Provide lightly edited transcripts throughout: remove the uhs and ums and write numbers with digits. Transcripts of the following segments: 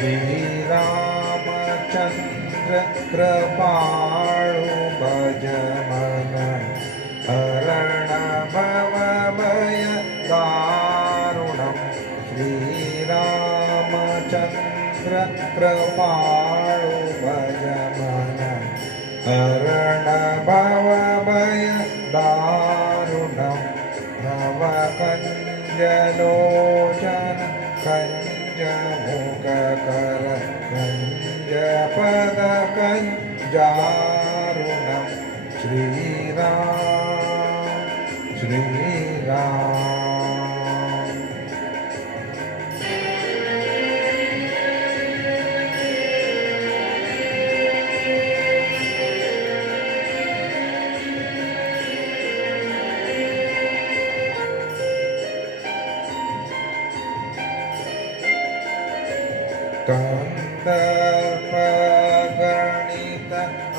श्रीरामचन्द्र कृपाळु भज मन हरण भवभय दारुणं श्रीरामचन्द्र कृपाळु भज मन हरण भवभय दारुणं नवकञ्जलोचन कञ्जमुखकर कञ्जपदकञ्जारुणं श्रीराम श्रीराम। कंदर्पगणित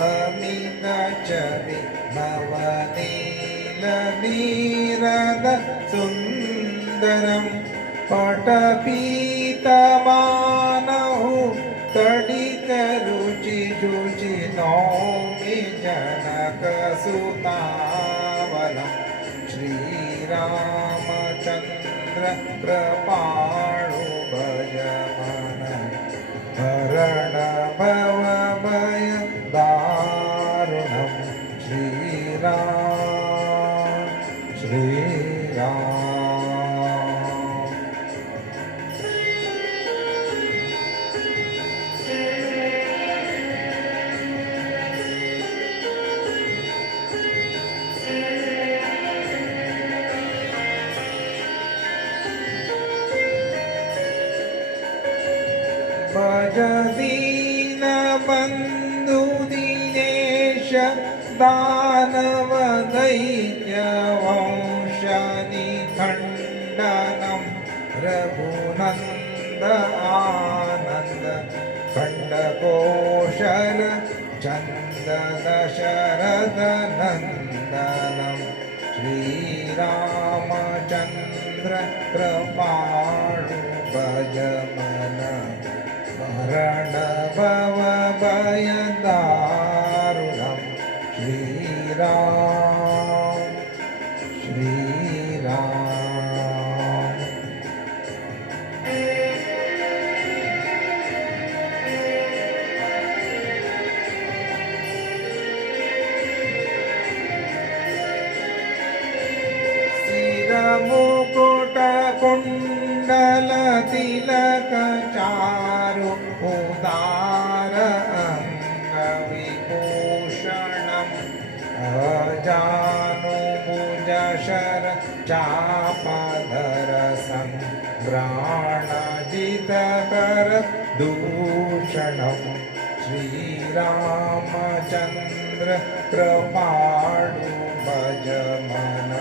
अमित चवि नवनील नीरद सुंदरं पटपीतमानहु तडित रुचि शुचि नौमि जनकसुतावलं श्रीरामचन्द्र कृपाळु भज मन हरण भवभय दारुणं श्रीराम श्रीराम। भज दीनबन्धु दीनेश दानव दैत्य वंशनिखण्डनं रघुनन्द आनन्द खण्डकोशल चन्दन शरद नन्दनं श्रीरामचन्द्र कृपाळु भज मन हरण भवभय दारुणं श्रीराम श्रीराम। शिरमुकुट कुण्डल तिलक चारु उदार अंगविभूषणम् अजानुभुज शर चापधर संभ्राणजितकर दूषणं श्रीरामचन्द्र कृपाळु भज मन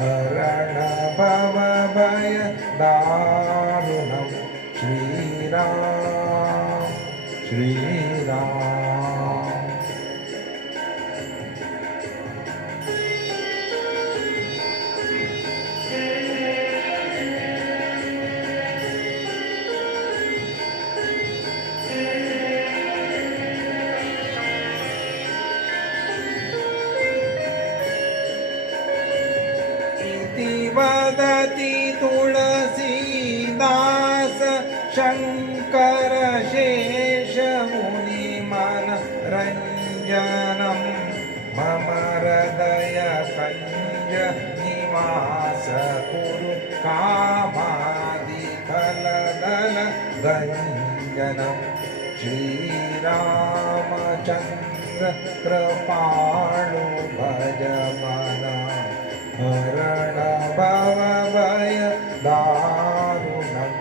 हरण भवभय दारुणं श्रीराम श्रीराम। वदति तुलसीदास शंकर शेष मुनिमन रंजनम मम हृदय कंज निवास कुरु कामादि कलदल गंजनम श्रीरामचन्द्र कृपाळु भज मन हरण भवभय दारुणं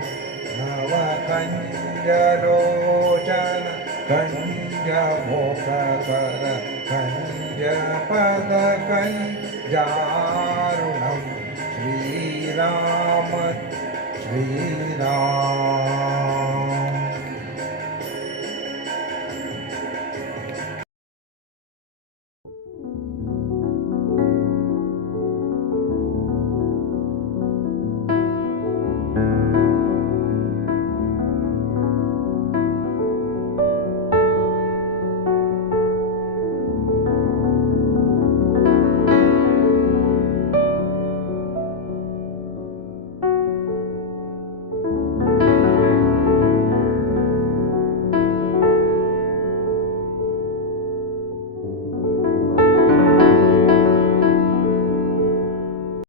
नवकञ्जलोचन कञ्जमुखकर कञ्जपदकञ्जारुणं श्रीराम श्रीराम।